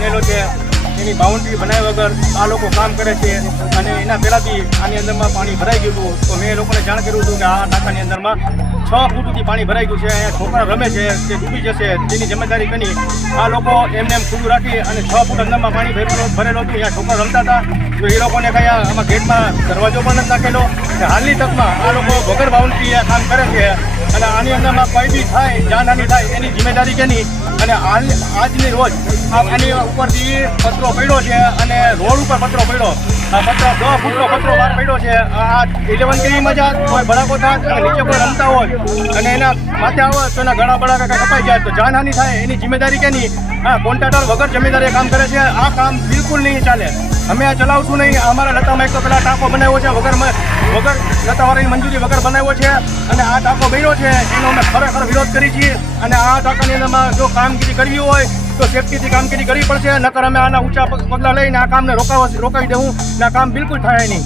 બનેલો છે એની બાઉન્ડ્રી બનાવ્યા વગર આ લોકો કામ કરે છે અને એના પહેલાંથી આની અંદરમાં પાણી ભરાઈ ગયું હતું તો મેં એ લોકોને જાણ કર્યું હતું કે આ ટાંકાની અંદરમાં 6 ફૂટ સુધી પાણી ભરાઈ ગયું છે, અહીંયા છોકરા રમે છે તે ડૂબી જશે, તેની જવાબદારી કરી આ લોકો એમને એમ ખુલ્લું રાખી અને 6 ફૂટ અંદરમાં પાણી ભરેલું હતું, અહીંયા છોકરા રમતા હતા તો એ લોકોને કઈ આમાં ગેટમાં દરવાજો પણ નથી નાખેલો અને હાલની તકમાં આ લોકો વગર બાઉન્ડ્રી કામ કરે છે અને આની અંદરમાં કોઈ બી થાય જાનહાની થાય એની જિમ્મેદારી કેની અને આજની રોજ આની ઉપરથી પતરો પડ્યો છે અને રોડ ઉપર પતરો પડ્યો, આ પતરો 10 ફૂટનો પતરો બહાર પડ્યો છે, આ 11 કેવીમાં જાત કોઈ ભડાકો થાય અને નીચે કોઈ રમતા હોય અને એના માથે આવે તો એના ગળા બળા કાંઈ કપાઈ જાય તો જાનહાની થાય એની જિમ્મેદારી કેની? હા, કોન્ટ્રાક્ટર વગર જિમ્મેદારી કામ કરે છે, આ કામ બિલકુલ નહીં ચાલે, અમે આ ચલાવશું નહીં. અમારા લતામાં એક તો પેલા ટાંકો બનાવ્યો છે વગર લતાવાળાની મંજૂરી વગર બનાવ્યો છે અને આ ટાંકો બન્યો છે એનો અમે ખરેખર વિરોધ કરી છીએ અને આ ટાંકાની અંદરમાં જો કામગીરી કરવી હોય તો સેફટીથી કામગીરી કરવી પડશે, નકર અમે આના ઊંચા પગલાં લઈને આ કામને રોકાવી દેવું ને આ કામ બિલકુલ થાય નહીં.